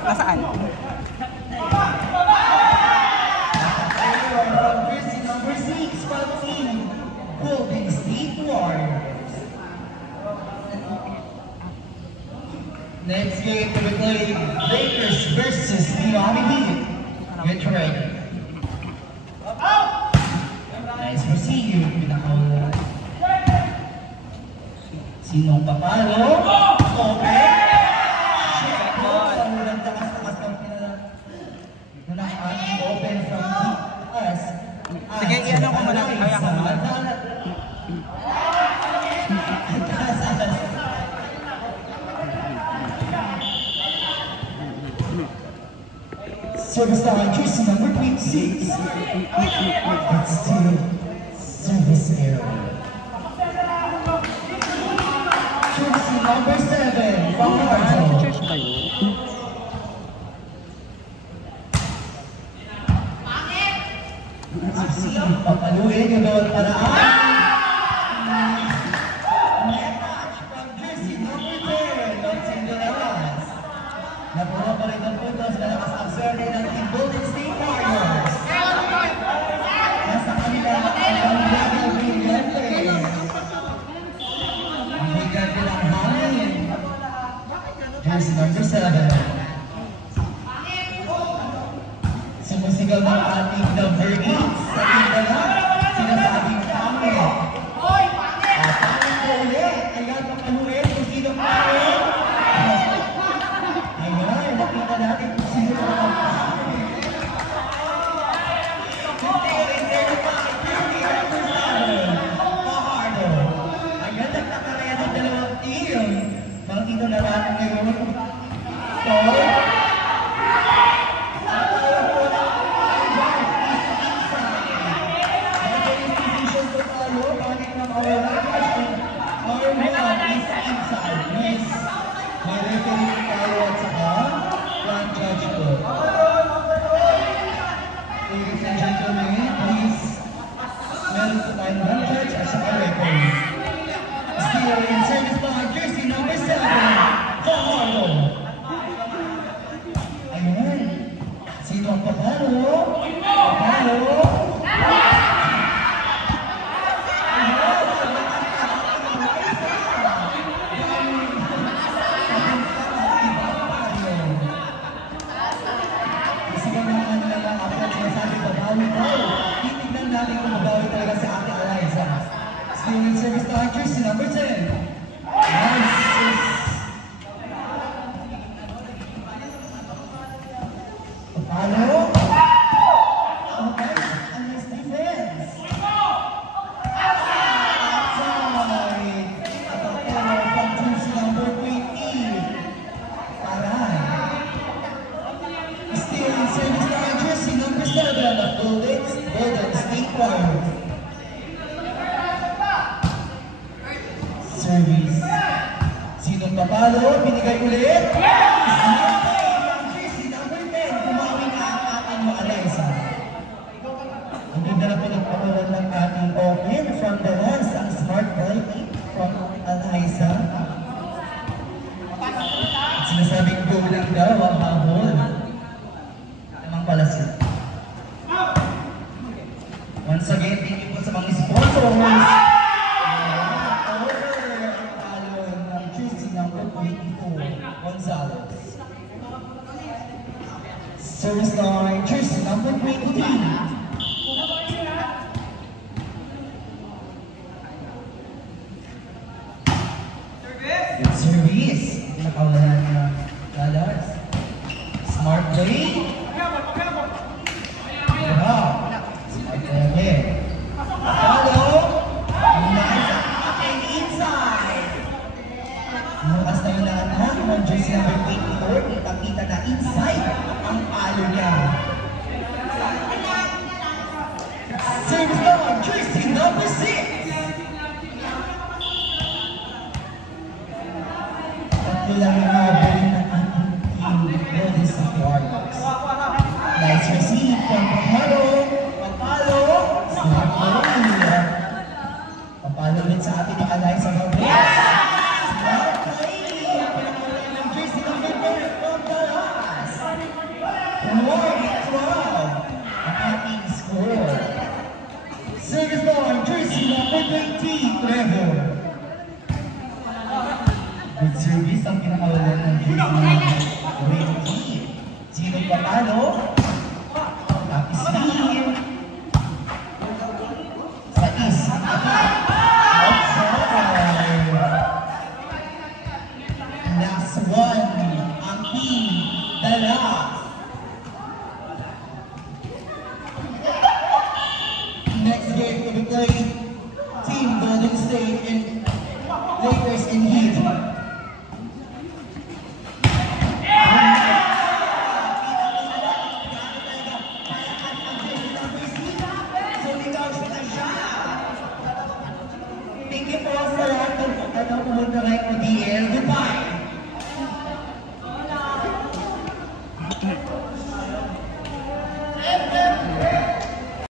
Nasaan? Number 6, Golden State Warriors. Next game to be played, Lakers versus Miami Heat. Get ready. Nice for you. Sinong papalo? Open. Open from us. Sige, iyan ako muna. Kaya ko muna. Service line, jersey number 26. It's still service area. Jersey number 7, Fajardo. Papaluin yung bawat paraan. Match from jersey number 10 ng Team Doradas. Napuha pa rin ang puntos na nakasabserde ng Team Golden State Warriors. Nasa kanila ang level brillante. Ang bigat nilang hangin. Jersey number 7. Sumusigaw ng ating number 8 sa tingala, sinasabing pangit. Pangit ko ulit. Ayan, papanuin kung sino pangit. Ayan, nakita natin kung sino pangit. Fajardo. Ayan, nagkakaraya ng dalawang team. Makikita na natin ngayon. Ladies and gentlemen, please smell the line one judge as a referee. Still in service by jersey number 7, Fajardo. Ayun. Sino ang papalo? Papalo. Titignan natin kung mabawi talaga si Ate Eliza. Still in service to jersey number 10. Nice. Papalo. Okay. And nice defense. Outside. At ang error from jersey number 20. Aray. Still in service to jersey number 7 of Golden State Warriors. Service. Sinong papalo? Binigay ulit. Ang jersey number 10. Kumawi na ang ating mga Eliza. Ang ganda na po nagpakaroon ng ating open from the lens. Ang smart break from Eliza. At sinasabing go lang daw ang habol. Namang pala siya. Once again, thank you po sa mga sponsors. Jersey number 24, Gonzalez. Service line, jersey number 23. Service. Pinakawalan niya. Dallas. Smart play. Again. Hello. Nice attacking inside. Bukas na yun na ng jersey number 84. Kita-kita na inside ang palo niya. Sino panalo? Tapos Lee. Last one, ang team dala. Next game to be played, Team Golden State and Lakers in Heat. Thank you po sa lahat ng pumunta kayo mo DL. Goodbye!